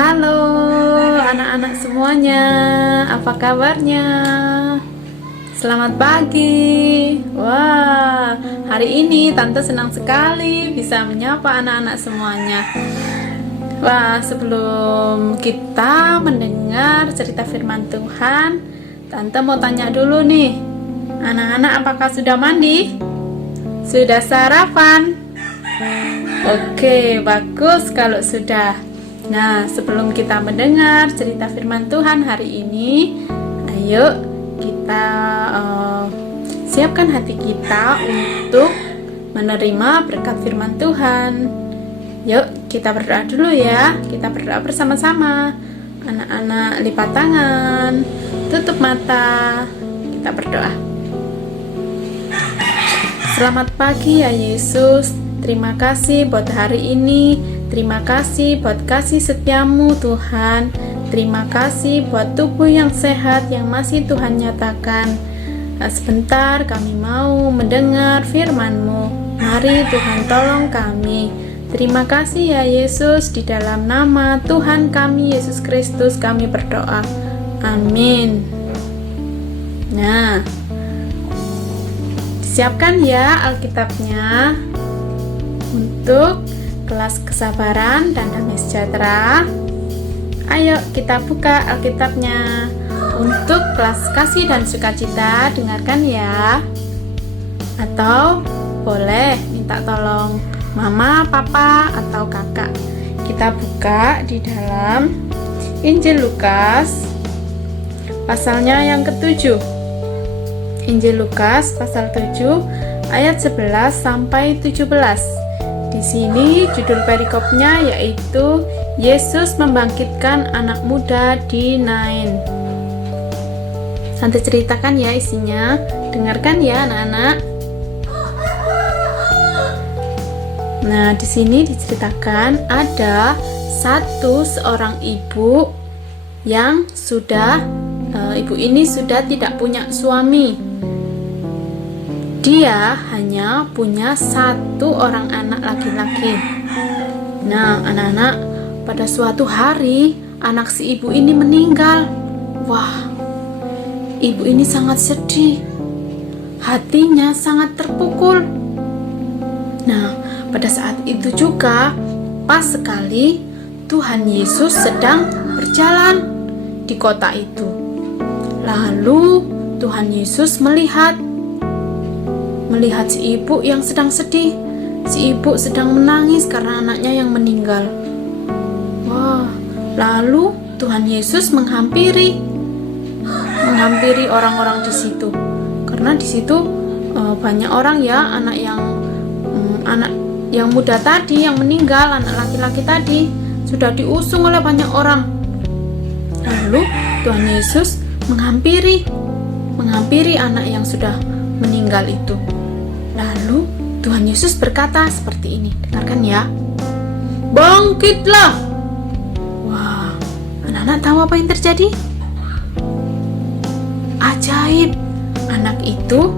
Halo anak-anak semuanya, apa kabarnya? Selamat pagi. Wah, hari ini Tante senang sekali bisa menyapa anak-anak semuanya. Wah, sebelum kita mendengar cerita firman Tuhan, Tante mau tanya dulu nih, anak-anak apakah sudah mandi? Sudah sarapan? Oke, bagus kalau sudah. Nah, sebelum kita mendengar cerita firman Tuhan hari ini, ayo kita siapkan hati kita untuk menerima berkat firman Tuhan. Yuk, kita berdoa dulu ya. Kita berdoa bersama-sama. Anak-anak lipat tangan, tutup mata, kita berdoa. Selamat pagi ya Yesus. Terima kasih buat hari ini. Terima kasih buat kasih setiamu Tuhan. Terima kasih buat tubuh yang sehat yang masih Tuhan nyatakan. Sebentar kami mau mendengar firman-Mu. Mari Tuhan tolong kami. Terima kasih ya Yesus, di dalam nama Tuhan kami Yesus Kristus kami berdoa. Amin. Nah, siapkan ya Alkitabnya untuk kelas kesabaran dan damai sejahtera. Ayo kita buka Alkitabnya untuk kelas kasih dan sukacita. Dengarkan ya. Atau boleh minta tolong mama, papa, atau kakak. Kita buka di dalam Injil Lukas pasalnya yang ke-7. Injil Lukas pasal 7 ayat 11 sampai 17. Di sini judul perikopnya yaitu Yesus membangkitkan anak muda di Nain. Tante ceritakan ya isinya. Dengarkan ya anak-anak. Nah, di sini diceritakan ada seorang ibu yang ibu ini sudah tidak punya suami. Dia hanya punya satu orang anak laki-laki. Nah, anak-anak, pada suatu hari anak si ibu ini meninggal. Wah, ibu ini sangat sedih. Hatinya sangat terpukul. Nah, pada saat itu juga pas sekali Tuhan Yesus sedang berjalan di kota itu. Lalu Tuhan Yesus melihat si ibu yang sedang sedih. Si ibu sedang menangis karena anaknya yang meninggal. Wah, lalu Tuhan Yesus menghampiri orang-orang di situ. Karena di situ banyak orang ya, anak yang muda tadi yang meninggal, anak laki-laki tadi sudah diusung oleh banyak orang. Lalu Tuhan Yesus menghampiri anak yang sudah meninggal itu. Lalu Tuhan Yesus berkata seperti ini, dengarkan ya. Bangkitlah. Wah, anak-anak tahu apa yang terjadi? Ajaib, anak itu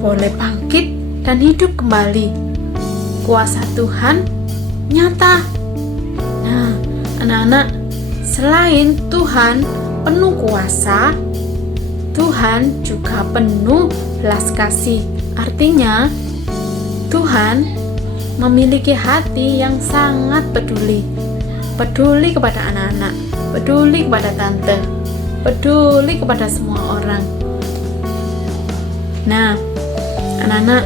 boleh bangkit dan hidup kembali. Kuasa Tuhan nyata. Nah, anak-anak, selain Tuhan penuh kuasa, Tuhan juga penuh belas kasih. Artinya, Tuhan memiliki hati yang sangat peduli. Peduli kepada anak-anak, peduli kepada tante, peduli kepada semua orang. Nah, anak-anak,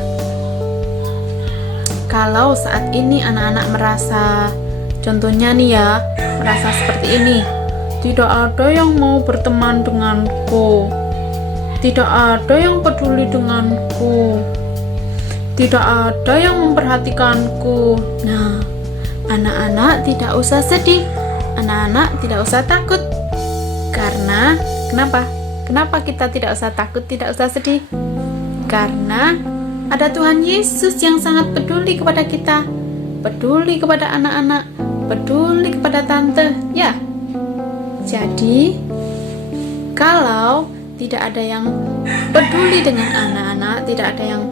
kalau saat ini anak-anak merasa, contohnya nih ya, merasa seperti ini, tidak ada yang mau berteman denganku, tidak ada yang peduli denganku, tidak ada yang memperhatikanku. Nah, anak-anak tidak usah sedih, anak-anak tidak usah takut. Karena, kenapa kita tidak usah takut, tidak usah sedih? Karena ada Tuhan Yesus yang sangat peduli kepada kita, peduli kepada anak-anak, peduli kepada tante, ya. Jadi, kalau tidak ada yang peduli dengan anak-anak, tidak ada yang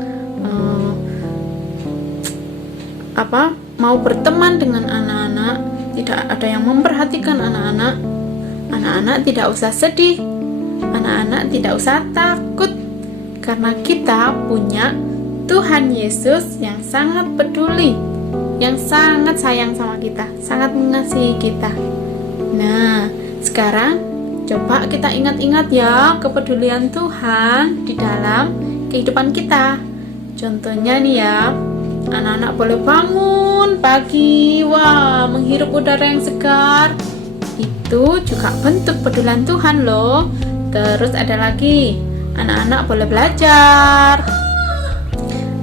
mau berteman dengan anak-anak, tidak ada yang memperhatikan anak-anak, anak-anak tidak usah sedih, anak-anak tidak usah takut, karena kita punya Tuhan Yesus yang sangat peduli, yang sangat sayang sama kita, sangat mengasihi kita. Nah, sekarang coba kita ingat-ingat ya kepedulian Tuhan di dalam kehidupan kita. Contohnya nih ya, anak-anak boleh bangun pagi, wah, menghirup udara yang segar. Itu juga bentuk pedulian Tuhan loh. Terus ada lagi, anak-anak boleh belajar.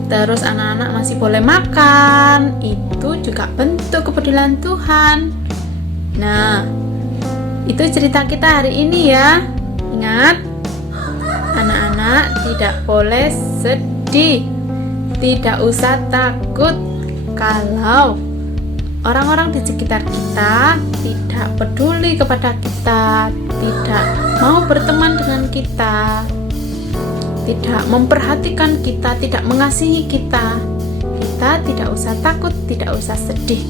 Terus anak-anak masih boleh makan. Itu juga bentuk kepedulian Tuhan. Nah, itu cerita kita hari ini ya. Ingat, anak-anak tidak boleh sedih, tidak usah takut kalau orang-orang di sekitar kita tidak peduli kepada kita, tidak mau berteman dengan kita, tidak memperhatikan kita, tidak mengasihi kita. Kita tidak usah takut, tidak usah sedih,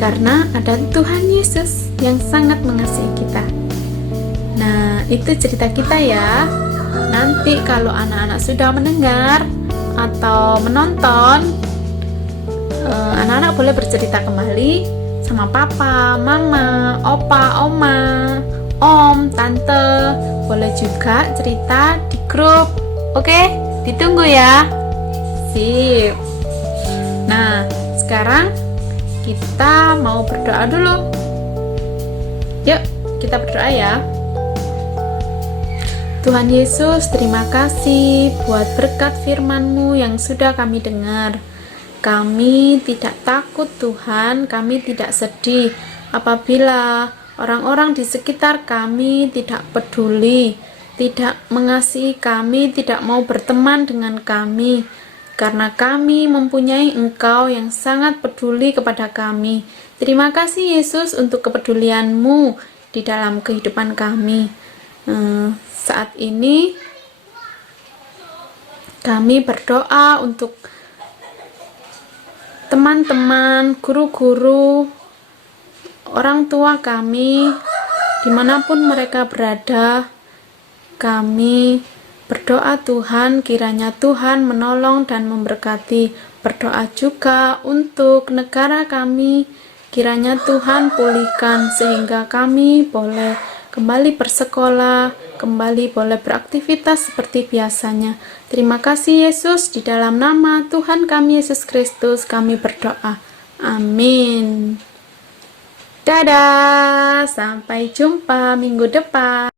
karena ada Tuhan Yesus yang sangat mengasihi kita. Nah, itu cerita kita ya. Nanti kalau anak-anak sudah mendengar atau menonton, anak-anak boleh bercerita kembali sama papa, mama, opa, oma, om, tante. Boleh juga cerita di grup. Oke, ditunggu ya. Sip. Nah, sekarang kita mau berdoa dulu. Yuk, kita berdoa ya. Tuhan Yesus, terima kasih buat berkat firman-Mu yang sudah kami dengar. Kami tidak takut Tuhan, kami tidak sedih apabila orang-orang di sekitar kami tidak peduli, tidak mengasihi kami, tidak mau berteman dengan kami. karena kami mempunyai Engkau yang sangat peduli kepada kami. Terima kasih Yesus untuk kepedulian-Mu di dalam kehidupan kami. Saat ini kami berdoa untuk teman-teman, guru-guru, orang tua kami, dimanapun mereka berada. Kami berdoa Tuhan, kiranya Tuhan menolong dan memberkati. Berdoa juga untuk negara kami, kiranya Tuhan pulihkan sehingga kami boleh kembali bersekolah, kembali boleh beraktivitas seperti biasanya. Terima kasih Yesus, di dalam nama Tuhan kami Yesus Kristus kami berdoa. Amin. Dadah, sampai jumpa minggu depan.